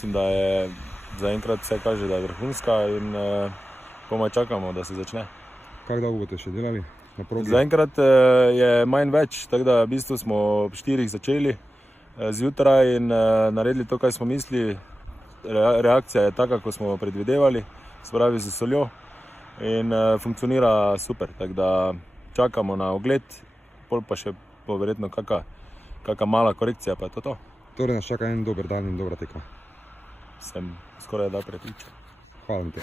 mislim, da je zaenkrat vse kaže, da je vrhunska in komaj čakamo, da se začne. Kako dolgo boste še delali na progi? Zaenkrat je manj več, tako da v bistvu smo ob 4 začeli zjutraj in naredili to, kaj smo mislili. Reakcija je taka, kot smo predvidevali, se pravi z soljo in funkcionira super, tako da čakamo na ogled, pol pa še verjetno kakšna mala korekcija, pa je to. Torej nas čaka en dober dan in dobra tekma. Sem skoraj da prepričan. Hvala ti.